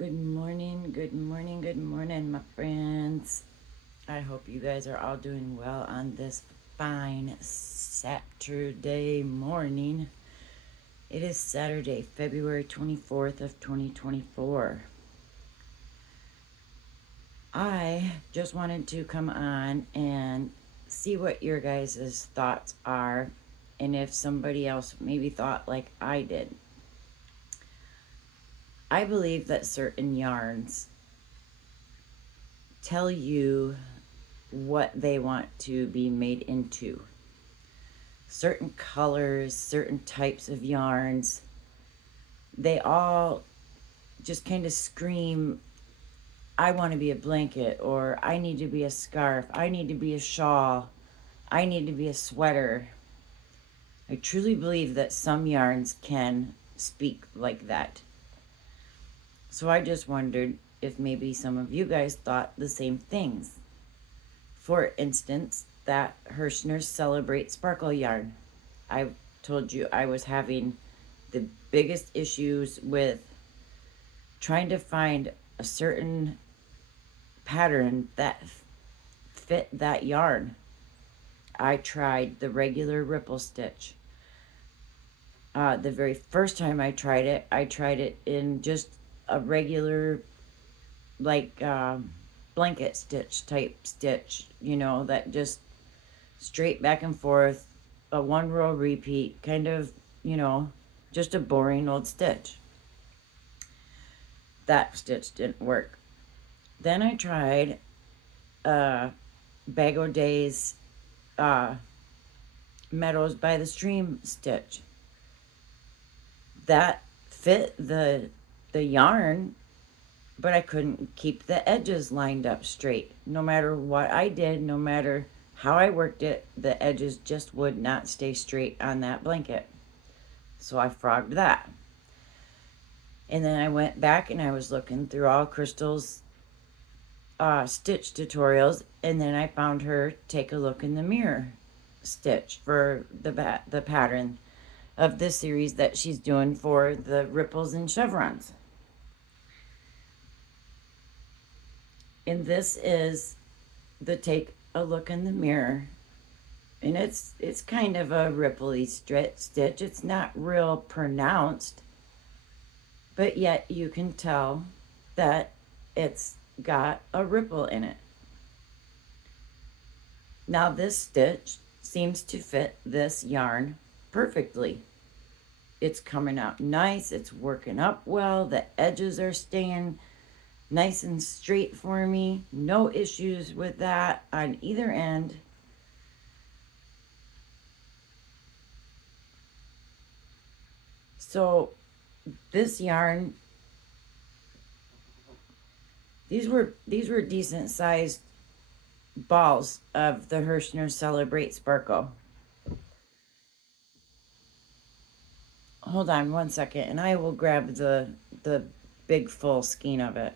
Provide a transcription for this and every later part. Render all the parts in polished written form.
Good morning, good morning, good morning, my friends. I hope you guys are all doing well on this fine Saturday morning. It is Saturday, February 24th of 2024. I just wanted to come on and see what your guys' thoughts are and if somebody else maybe thought like I did. I believe that certain yarns tell you what they want to be made into. Certain colors, certain types of yarns, they all just kind of scream, I want to be a blanket, or I need to be a scarf, I need to be a shawl, I need to be a sweater. I truly believe that some yarns can speak like that. So I just wondered if maybe some of you guys thought the same things. For instance, that Hirschner's Celebrate Sparkle yarn. I told you I was having the biggest issues with trying to find a certain pattern that fit that yarn. I tried the regular ripple stitch. The very first time I tried it in just a regular, like, blanket stitch type stitch, that just straight back and forth, a one row repeat, kind of, just a boring old stitch. That stitch didn't work. Then I tried Bag O' Day's Meadows by the Stream stitch. That fit the yarn, but I couldn't keep the edges lined up straight. No matter what I did, no matter how I worked it, the edges just would not stay straight on that blanket. So I frogged that. And then I went back and I was looking through all Crystal's stitch tutorials, and then I found her Take a Look in the Mirror stitch for the pattern of this series that she's doing for the ripples and chevrons. And this is the Take a Look in the Mirror, and it's kind of a ripply stitch. It's not real pronounced, but yet you can tell that it's got a ripple in it. Now this stitch seems to fit this yarn perfectly. It's coming out nice, it's working up well, the edges are staying nice and straight for me. No issues with that on either end. So this yarn, these were decent sized balls of the Hirschner Celebrate Sparkle. Hold on one second and I will grab the big full skein of it.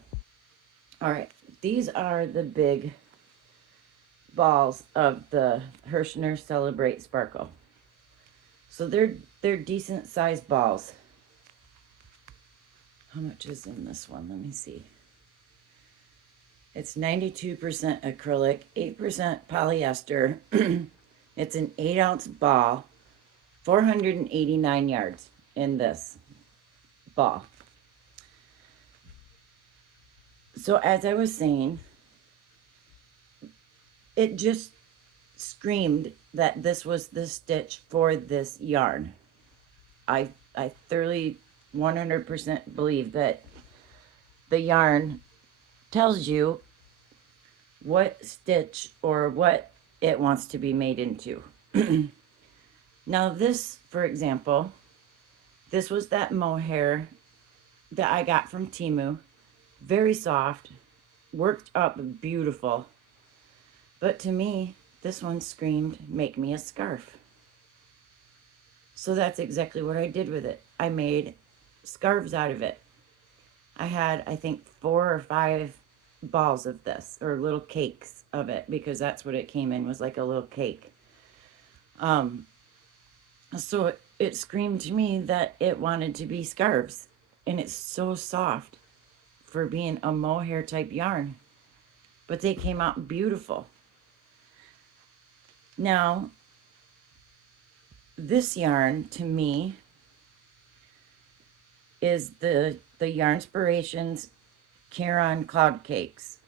All right, these are the big balls of the Hirschner Celebrate Sparkle. So they're decent sized balls. How much is in this one? Let me see. It's 92% acrylic, 8% polyester. It's an 8-ounce ball, 489 yards in this ball. So as I was saying, it just screamed that this was the stitch for this yarn. I thoroughly 100% believe that the yarn tells you what stitch or what it wants to be made into. Now this, for example, this was that mohair that I got from Temu. Very soft, worked up beautiful. But to me, this one screamed, make me a scarf. So that's exactly what I did with it. I made scarves out of it. I had, I think, 4 or 5 balls of this, or little cakes of it, because that's what it came in, was like a little cake. So it screamed to me that it wanted to be scarves, and it's so soft for being a mohair type yarn, but they came out beautiful. Now, this yarn to me is the Yarnspirations Caron Cloud Cakes.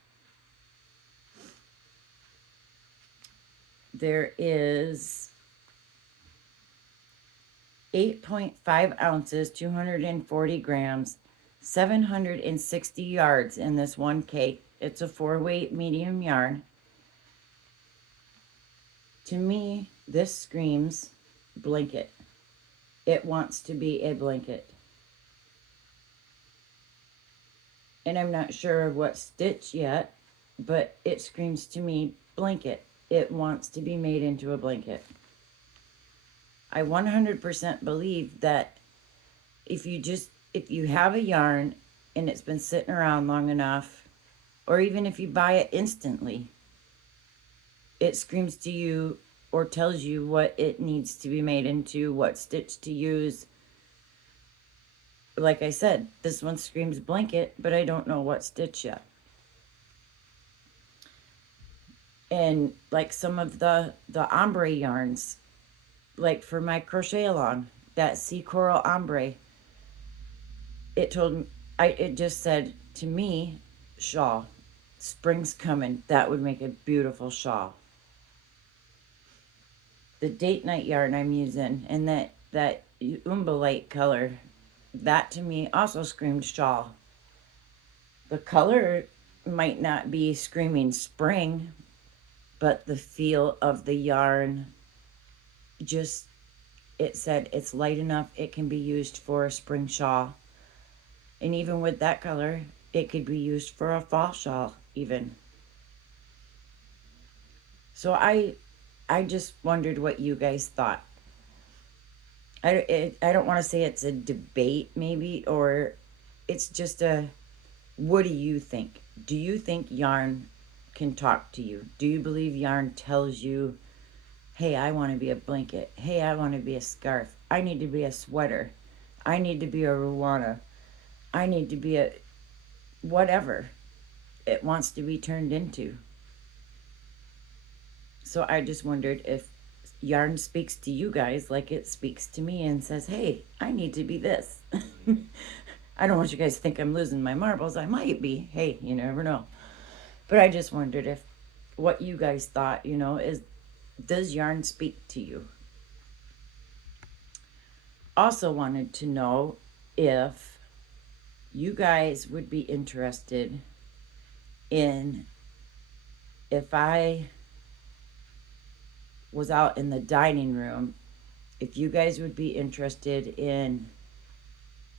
There is 8.5 ounces, 240 grams, 760 yards in this one cake. It's a 4-weight medium yarn. To me, this screams blanket. It wants to be a blanket. And I'm not sure of what stitch yet, but it screams to me blanket. It wants to be made into a blanket. I 100% believe that if you have a yarn and it's been sitting around long enough, or even if you buy it instantly, it screams to you or tells you what it needs to be made into, what stitch to use. Like I said, this one screams blanket, but I don't know what stitch yet. And like some of the ombre yarns, like for my crochet along, that sea coral ombre, it just said to me, shawl, spring's coming. That would make a beautiful shawl. The date night yarn I'm using, and that umbalite color, that to me also screamed shawl. The color might not be screaming spring, but the feel of the yarn just, it said it's light enough, it can be used for a spring shawl. And even with that color, it could be used for a fall shawl even. So I just wondered what you guys thought. I don't want to say it's a debate maybe, or it's just a, what do you think? Do you think yarn can talk to you? Do you believe yarn tells you, hey, I want to be a blanket. Hey, I want to be a scarf. I need to be a sweater. I need to be a ruana. I need to be a whatever it wants to be turned into. So I just wondered if yarn speaks to you guys like it speaks to me and says, hey, I need to be this. I don't want you guys to think I'm losing my marbles. I might be. Hey, you never know. But I just wondered if what you guys thought, is, does yarn speak to you? Also wanted to know if you guys would be interested in, if I was out in the dining room, if you guys would be interested in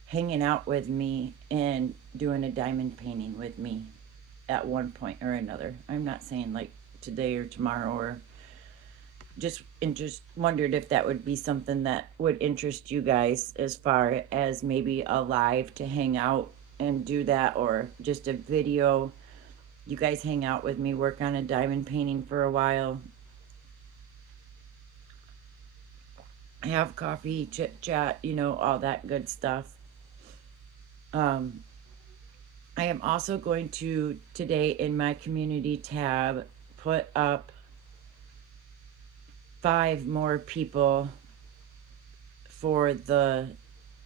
hanging out with me and doing a diamond painting with me at one point or another. I'm not saying like today or tomorrow, or just wondered if that would be something that would interest you guys, as far as maybe a live to hang out and do that, or just a video. You guys hang out with me, work on a diamond painting for a while, have coffee, chit chat, all that good stuff. I am also going to today in my community tab put up 5 more people for the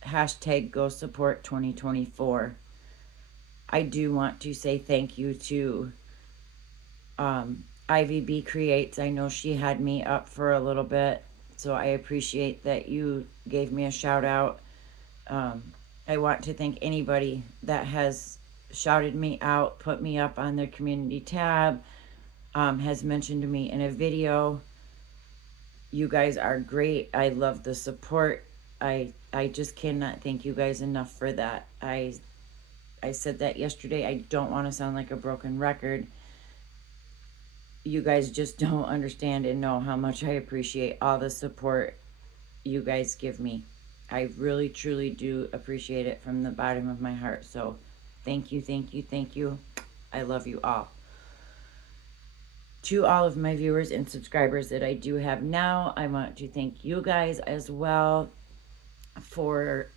hashtag Go Support 2024. I do want to say thank you to Ivy B Creates. I know she had me up for a little bit, so I appreciate that you gave me a shout out. I want to thank anybody that has shouted me out, put me up on their community tab, has mentioned me in a video. You guys are great. I love the support. I just cannot thank you guys enough for that. I said that yesterday. I don't want to sound like a broken record. You guys just don't understand and know how much I appreciate all the support you guys give me. I really, truly do appreciate it from the bottom of my heart. So thank you, thank you, thank you. I love you all. To all of my viewers and subscribers that I do have now, I want to thank you guys as well for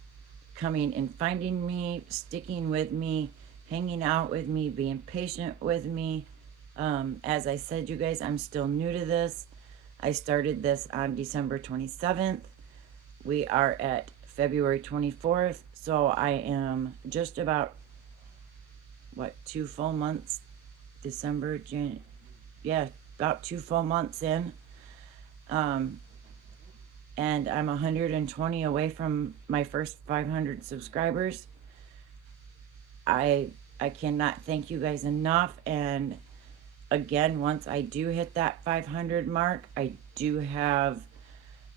coming and finding me, sticking with me, hanging out with me, being patient with me. As I said, you guys, I'm still new to this. I started this on December 27th. We are at February 24th, so I am just about, 2 full months? December, yeah, about 2 full months in. Um, and I'm 120 away from my first 500 subscribers. I cannot thank you guys enough. And again, once I do hit that 500 mark, I do have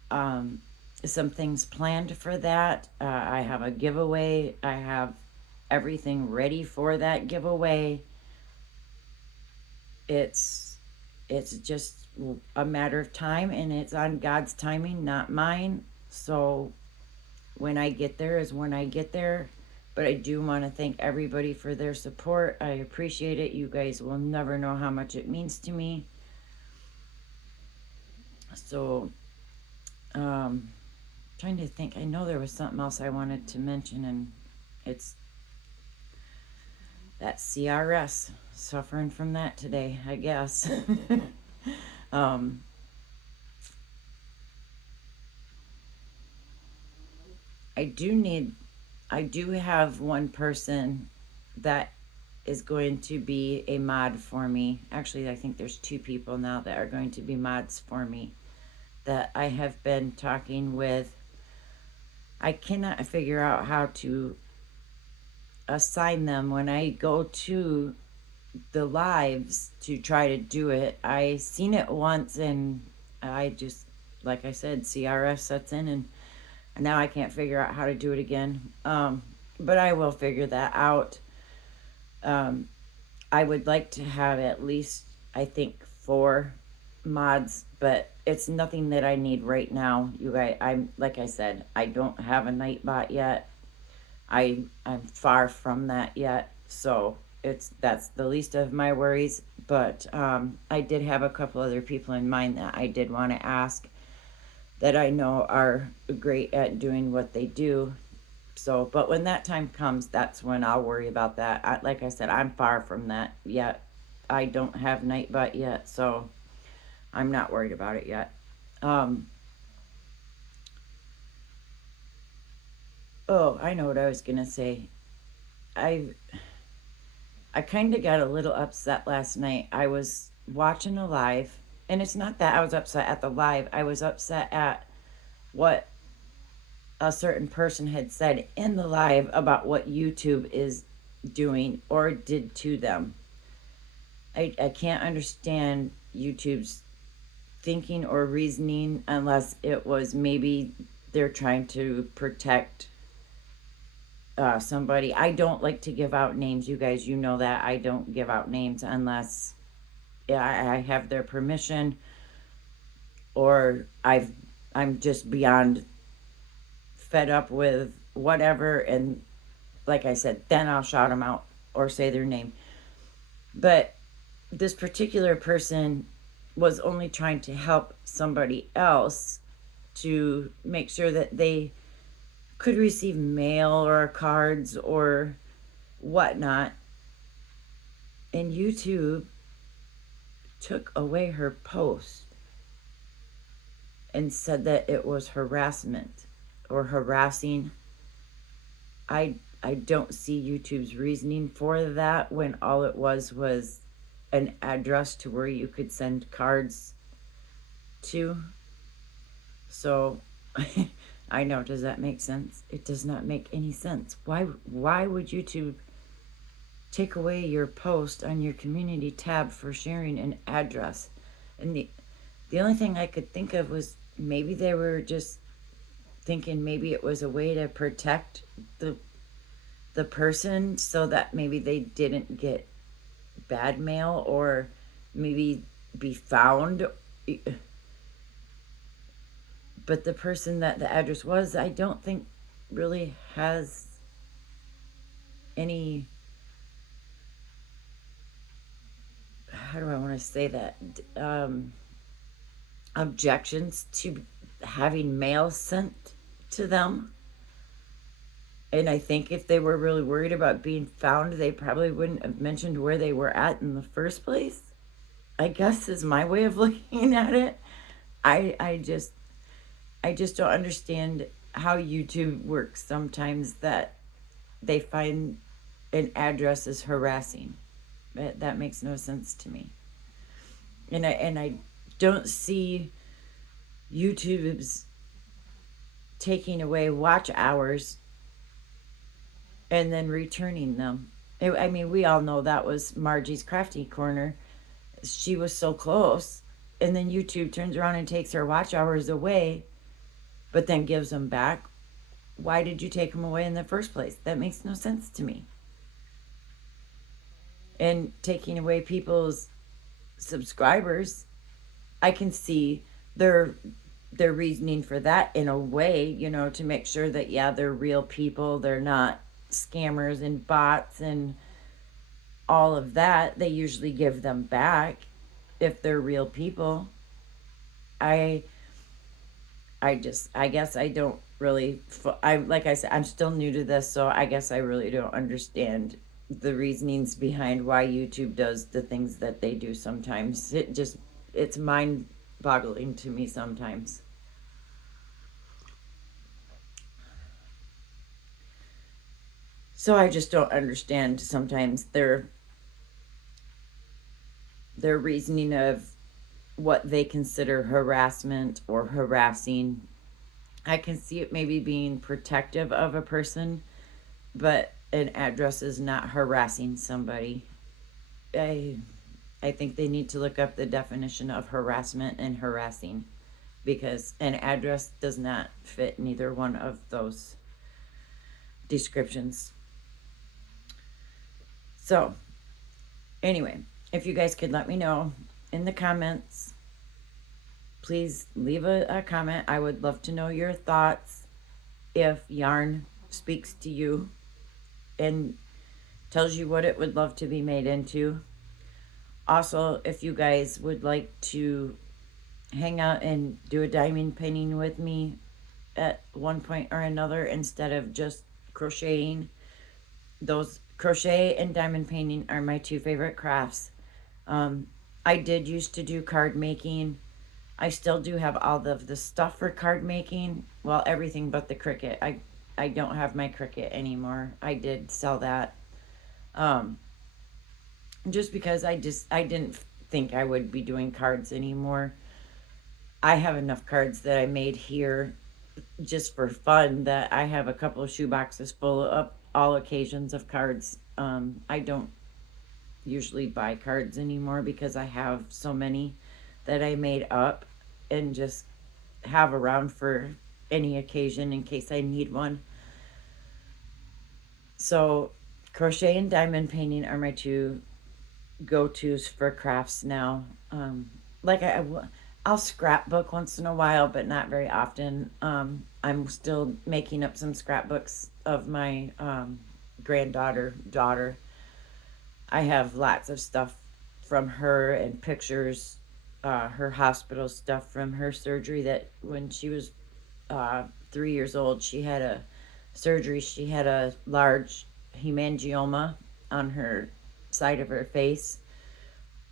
some things planned for that. I have a giveaway. I have everything ready for that giveaway. It's just a matter of time, and it's on God's timing, not mine. So when I get there is when I get there. But I do want to thank everybody for their support. I appreciate it. You guys will never know how much it means to me. So, trying to think. I know there was something else I wanted to mention, and it's that CRS. Suffering from that today, I guess. I do have one person that is going to be a mod for me. Actually, I think there's 2 people now that are going to be mods for me that I have been talking with. I cannot figure out how to assign them when I go to the lives to try to do it. I seen it once, and I just, like I said, CRS sets in, and now I can't figure out how to do it again. But I will figure that out. I would like to have at least, I think, 4 mods, but it's nothing that I need right now. You guys, I'm, like I said, I don't have a Nightbot yet. I'm far from that yet, so that's the least of my worries. But I did have a couple other people in mind that I did want to ask, that I know are great at doing what they do. So, but when that time comes, that's when I'll worry about that. Like I said, I'm far from that yet. I don't have Nightbot yet, so I'm not worried about it yet. Oh, I know what I was gonna say. I I kind of got a little upset last night. I was watching a live, and it's not that I was upset at the live. I was upset at what a certain person had said in the live about what YouTube is doing or did to them. I can't understand YouTube's thinking or reasoning unless it was maybe they're trying to protect somebody. I don't like to give out names, you guys. You know that. I don't give out names unless I have their permission, or I'm just beyond fed up with whatever, and like I said, then I'll shout them out or say their name. But this particular person was only trying to help somebody else to make sure that they could receive mail or cards or whatnot. And YouTube took away her post and said that it was harassment or harassing. I don't see YouTube's reasoning for that when all it was an address to where you could send cards to. So I know, does that make sense? It does not make any sense. Why would YouTube take away your post on your community tab for sharing an address? And the only thing I could think of was maybe they were just thinking maybe it was a way to protect the person so that maybe they didn't get bad mail or maybe be found. But the person that the address was, I don't think really has any, how do I want to say that, objections to having mail sent to them. And I think if they were really worried about being found, they probably wouldn't have mentioned where they were at in the first place. I guess is my way of looking at it. I just don't understand how YouTube works sometimes, that they find an address is harassing. That makes no sense to me. And I don't see YouTube's taking away watch hours and then returning them. I mean, we all know that was Margie's Crafty Corner. She was so close, and then YouTube turns around and takes her watch hours away, but then gives them back. Why did you take them away in the first place? That makes no sense to me. And taking away people's subscribers, I can see their reasoning for that in a way, to make sure that, yeah, they're real people, they're not scammers and bots and all of that. They usually give them back if they're real people. I I guess I don't really, like I said, I'm still new to this, so I guess I really don't understand the reasonings behind why YouTube does the things that they do sometimes. It's mind boggling to me sometimes. So I just don't understand sometimes their reasoning of what they consider harassment or harassing. I can see it maybe being protective of a person, but an address is not harassing somebody. I I think they need to look up the definition of harassment and harassing, because an address does not fit neither one of those descriptions. So, anyway, if you guys could let me know in the comments, please leave a comment. I would love to know your thoughts. If yarn speaks to you and tells you what it would love to be made into. Also, if you guys would like to hang out and do a diamond painting with me at one point or another instead of just crocheting, those crochet and diamond painting are my two favorite crafts. I did used to do card making. I still do have all of the stuff for card making. Well, everything but the Cricut. I don't have my Cricut anymore. I did sell that. Um, just because I didn't think I would be doing cards anymore. I have enough cards that I made here just for fun that I have a couple of shoe boxes full of all occasions of cards. I don't usually buy cards anymore because I have so many that I made up and just have around for any occasion in case I need one. So, crochet and diamond painting are my two go-tos for crafts now. Like I'll scrapbook once in a while, but not very often. I'm still making up some scrapbooks of my daughter. I have lots of stuff from her and pictures, her hospital stuff from her surgery, that when she was 3 years old, she had a surgery. She had a large hemangioma on her side of her face,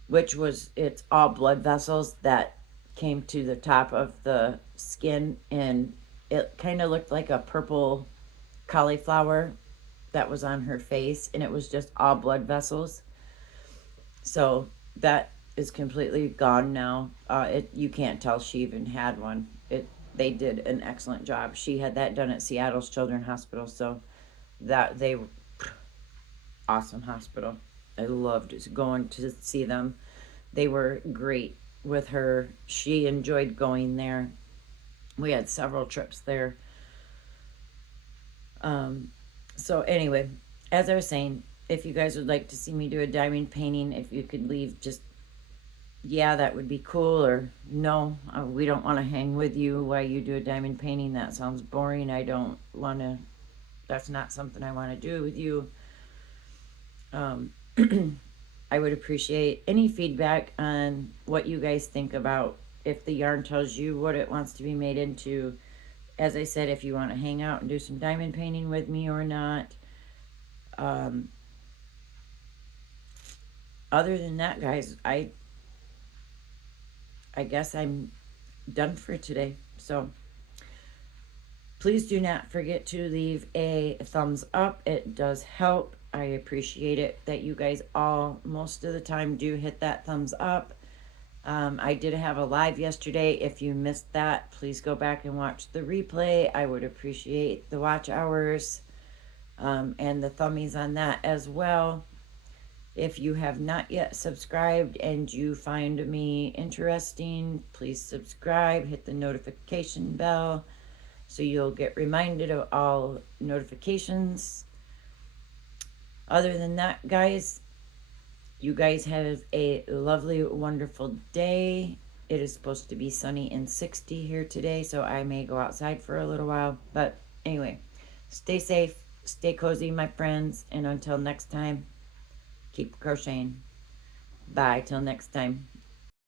which was, it's all blood vessels that came to the top of the skin, and it kind of looked like a purple cauliflower that was on her face, and it was just all blood vessels. So that is completely gone now. You can't tell she even had one. They did an excellent job. She had that done at Seattle's Children's Hospital, so that they were awesome hospital. I loved going to see them. They were great with her. She enjoyed going there. We had several trips there. So anyway, as I was saying, if you guys would like to see me do a diamond painting, if you could leave just, yeah, that would be cool, or no, we don't want to hang with you while you do a diamond painting. That sounds boring. I don't want to, that's not something I want to do with you. I would appreciate any feedback on what you guys think about if the yarn tells you what it wants to be made into. as I said, if you want to hang out and do some diamond painting with me or not. Other than that, guys, I guess I'm done for today. So please do not forget to leave a thumbs up. It does help. I appreciate it that you guys all, most of the time, do hit that thumbs up. I did have a live yesterday. If you missed that, please go back and watch the replay. I would appreciate the watch hours and the thummies on that as well. If you have not yet subscribed and you find me interesting, please subscribe, hit the notification bell so you'll get reminded of all notifications. Other than that, guys, you guys have a lovely, wonderful day. It is supposed to be sunny and 60 here today, so I may go outside for a little while. But anyway, stay safe, stay cozy, my friends, and until next time, keep crocheting. Bye till next time.